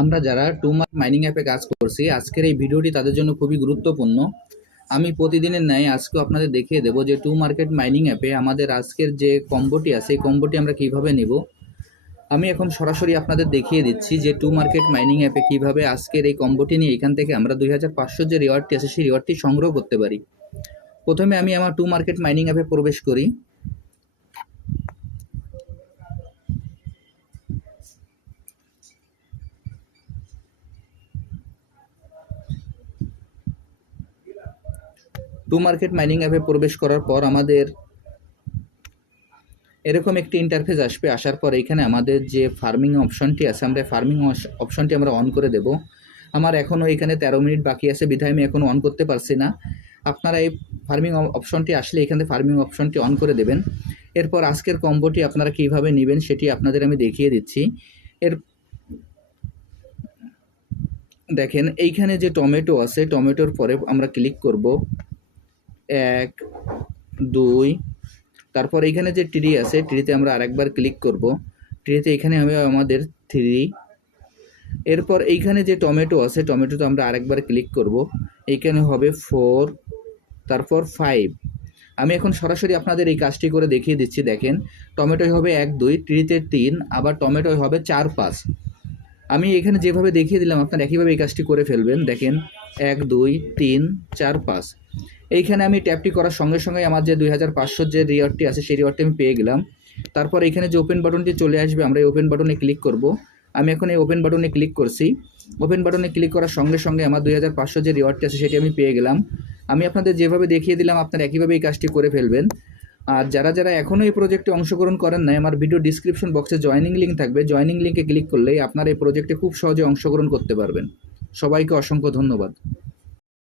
আমরা যারা two mark mining অ্যাপে কাজ করছি, আজকের এই ভিডিওটি তাদের জন্য খুবই গুরুত্বপূর্ণ। আমি প্রতিদিনের ন্যায় আজকেও আপনাদের দেখিয়ে দেবো যে টু মার্কেট মাইনিং অ্যাপে আমাদের আজকের যে কম্বোটি আছে, এই কম্বোটি আমরা কীভাবে নেব। আমি এখন সরাসরি আপনাদের দেখিয়ে দিচ্ছি যে টু মার্কেট মাইনিং অ্যাপে কীভাবে আজকের এই কম্বোটি নিয়ে এখান থেকে আমরা দুই হাজার পাঁচশো যে রিওয়ার্ডটি আছে, সেই রিওয়ার্ডটি সংগ্রহ করতে পারি। প্রথমে আমি আমার টু মার্কেট মাইনিং অ্যাপে প্রবেশ করি। টু মার্কেট মাইনিং অ্যাপে প্রবেশ করার পর আমাদের এরকম একটি ইন্টারফেস আসবে, আসার পর এখানে আমাদের যে ফার্মিং অপশনটি আছে, আমরা ফার্মিং অপশনটি আমরা অন করে দেব। আমার এখনও এখানে তেরো মিনিট বাকি আছে, বিধায় আমি এখনও অন করতে পারছি না। আপনারা এই ফার্মিং অপশনটি আসলে এখানে ফার্মিং অপশনটি অন করে দেবেন। এরপর আজকের কম্বোটি আপনারা কীভাবে নেবেন সেটি আপনাদের আমি দেখিয়ে দিচ্ছি। এর দেখেন, এইখানে যে টমেটো আছে, টমেটোর পরে আমরা ক্লিক করব। এক, দুই, তারপর এইখানে যে ট্রি আছে ট্রিতে আমরা আরেকবার ক্লিক করব। ট্রিতে এখানে হবে আমাদের থ্রি এরপর এইখানে যে টমেটো আছে টমেটোতে আমরা আরেকবার ক্লিক করব। এইখানে হবে ফোর তারপর ফাইভ আমি এখন সরাসরি আপনাদের এই কাজটি করে দেখিয়ে দিচ্ছি, দেখেন। টমেটোয় হবে এক, দুই ট্রিতে তিন, আবার টমেটোয় হবে চার, পাঁচ। আমি এখানে যেভাবে দেখিয়ে দিলাম, আপনারা একইভাবে এই কাজটি করে ফেলবেন। দেখেন, এক, দুই, তিন, চার, পাঁচ। এইখানে আমি ট্যাপটি করার সঙ্গে সঙ্গে আমার যে দুই হাজার পাঁচশোর যে রিওয়ার্ডটি আছে, সেই রিওয়ার্ডটি আমি পেয়ে গেলাম। তারপর এখানে যে ওপেন বাটনটি চলে আসবে, আমরা এই ওপেন বাটনে ক্লিক করব। আমি এখন এই ওপেন বাটনে ক্লিক করছি। ওপেন বাটনে ক্লিক করার সঙ্গে সঙ্গে আমার দুই হাজার পাঁচশো যে রিওয়ার্ডটি আছে, সেটি আমি পেয়ে গেলাম। আমি আপনাদের যেভাবে দেখিয়ে দিলাম, আপনারা একইভাবে এই কাজটি করে ফেলবেন। আর যারা যারা এখনও এই প্রজেক্টে অংশগ্রহণ করেন নাই, আমার ভিডিও ডিসক্রিপশন বক্সে জয়নিং লিঙ্ক থাকবে। জয়নিং লিঙ্কে ক্লিক করলেই আপনারা এই প্রজেক্টে খুব সহজে অংশগ্রহণ করতে পারবেন। সবাইকে অসংখ্য ধন্যবাদ।